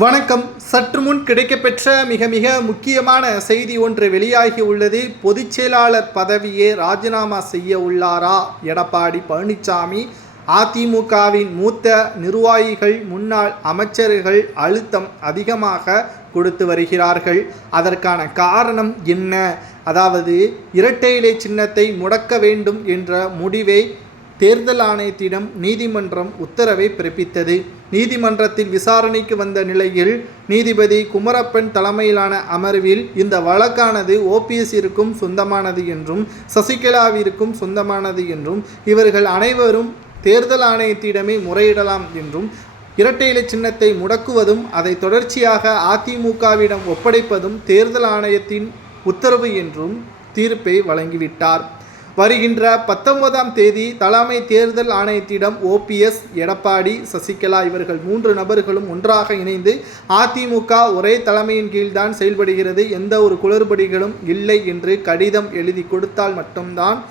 வணக்கம். சற்று முன் கிடைக்கப்பெற்ற மிக முக்கியமான செய்தி ஒன்று வெளியாகி உள்ளது. பொதுச் செயலாளர் பதவியை ராஜினாமா செய்ய உள்ளாரா எடப்பாடி பழனிசாமி? அதிமுகவின் மூத்த நிர்வாகிகள், முன்னாள் அமைச்சர்கள் அழுத்தம் அதிகமாக கொடுத்து வருகிறார்கள். அதற்கான காரணம் என்ன? அதாவது இரட்டை இலை சின்னத்தை முடக்க வேண்டும் என்ற முடிவை தேர்தல் ஆணையத்திடம் நீதிமன்றம் உத்தரவை பிறப்பித்தது. நீதிமன்றத்தில் விசாரணைக்கு வந்த நிலையில் நீதிபதி குமரப்பன் தலைமையிலான அமர்வில் இந்த வழக்கானது ஓபிஎஸ்ஸிற்கும் சொந்தமானது என்றும் சசிகலாவிற்கும் சொந்தமானது என்றும் இவர்கள் அனைவரும் தேர்தல் ஆணையத்திடமே முறையிடலாம் என்றும் இரட்டை இலை சின்னத்தை முடக்குவதும் அதை தொடர்ச்சியாக அதிமுகவிடம் ஒப்படைப்பதும் தேர்தல் ஆணையத்தின் உத்தரவு என்றும் தீர்ப்பை வழங்கிவிட்டார். வருகின்ற 19ஆம் தேதி தலைமை தேர்தல் ஆணையத்திடம் ஓபிஎஸ், எடப்பாடி, சசிகலா இவர்கள் 3 நபர்களும் ஒன்றாக இணைந்து அதிமுக ஒரே தலைமையின் கீழ்தான் செயல்படுகிறது, எந்த ஒரு குளறுபடிகளும் இல்லை என்று கடிதம் எழுதி கொடுத்தால் மட்டும்தான்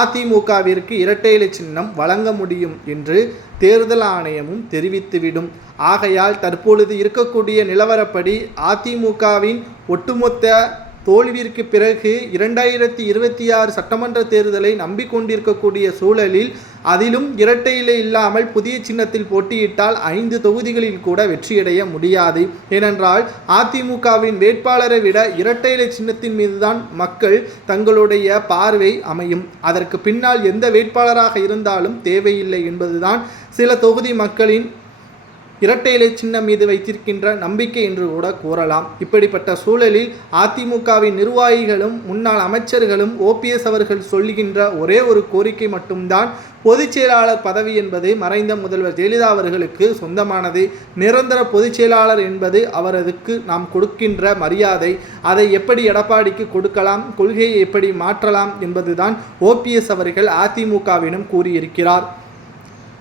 அதிமுகவிற்கு இரட்டை இலை சின்னம் வழங்க முடியும் என்று தேர்தல் ஆணையமும் தெரிவித்துவிடும். ஆகையால் தற்பொழுது இருக்கக்கூடிய நிலவரப்படி அதிமுகவின் ஒட்டுமொத்த தோல்விற்கு பிறகு 2026 சட்டமன்ற தேர்தலை நம்பிக்கொண்டிருக்கக்கூடிய சூழலில் அதிலும் இரட்டை இலை இல்லாமல் புதிய சின்னத்தில் போட்டியிட்டால் 5 தொகுதிகளில் கூட வெற்றியடைய முடியாது. ஏனென்றால் அதிமுகவின் வேட்பாளரை விட இரட்டை இலை சின்னத்தின் மீதுதான் மக்கள் தங்களுடைய பார்வை அமையும். அதற்கு பின்னால் எந்த வேட்பாளராக இருந்தாலும் தேவையில்லை என்பதுதான் சில தொகுதி மக்களின் இரட்டை இலை சின்னம் மீது வைத்திருக்கின்ற நம்பிக்கை என்று கூட கூறலாம். இப்படிப்பட்ட சூழலில் அதிமுகவின் நிர்வாகிகளும் முன்னாள் அமைச்சர்களும் ஓபிஎஸ் அவர்கள் சொல்லுகின்ற ஒரே ஒரு கோரிக்கை மட்டும்தான், பொதுச் செயலாளர் பதவி என்பது மறைந்த முதல்வர் ஜெயலலிதா அவர்களுக்கு சொந்தமானது. நிரந்தர பொதுச் செயலாளர் என்பது அவருக்கு நாம் கொடுக்கின்ற மரியாதை. அதை எப்படி எடப்பாடிக்கு கொடுக்கலாம், கொள்கையை எப்படி மாற்றலாம் என்பதுதான் ஓபிஎஸ் அவர்கள் அதிமுகவிடம் கூறியிருக்கிறார்.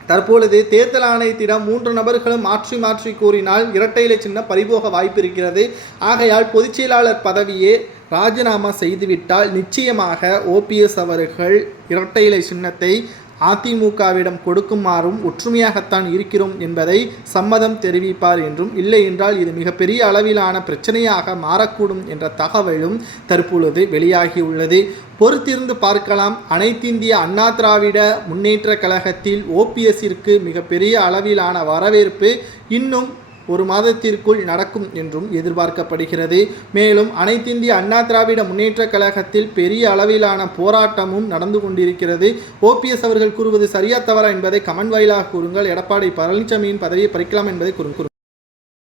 தற்பொழுது தேர்தல் ஆணையத்திடம் 3 நபர்களும் மாற்றி கூறினால் இரட்டை இலை சின்னம் பறிபோக வாய்ப்பு இருக்கிறது. ஆகையால் பொதுச் செயலாளர் பதவியை ராஜினாமா செய்துவிட்டால் நிச்சயமாக ஓபிஎஸ் அவர்கள் இரட்டை இலை சின்னத்தை அதிமுகவிடம் கொடுக்குமாறும் ஒற்றுமையாகத்தான் இருக்கிறோம் என்பதை சம்மதம் தெரிவிப்பார் என்றும், இல்லை என்றால் இது மிகப்பெரிய அளவிலான பிரச்சனையாக மாறக்கூடும் என்ற தகவலும் தற்பொழுது வெளியாகியுள்ளது. பொறுத்திருந்து பார்க்கலாம். அனைத்திந்திய அண்ணா திராவிட முன்னேற்ற கழகத்தில் ஓபிஎஸ்ஸிற்கு மிகப்பெரிய அளவிலான வரவேற்பு இன்னும் 1 மாதத்திற்குள் நடக்கும் என்றும் எதிர்பார்க்கப்படுகிறது. மேலும் அனைத்திந்திய அண்ணா திராவிட முன்னேற்ற கழகத்தில் பெரிய அளவிலான போராட்டமும் நடந்து கொண்டிருக்கிறது. ஓபிஎஸ் அவர்கள் கூறுவது சரியா தவறா என்பதை கமெண்ட் வாயிலாக கூறுங்கள். எடப்பாடி பழனிசாமியின் பதவியை பறிக்கலாம் என்பதை கூறுங்கள்.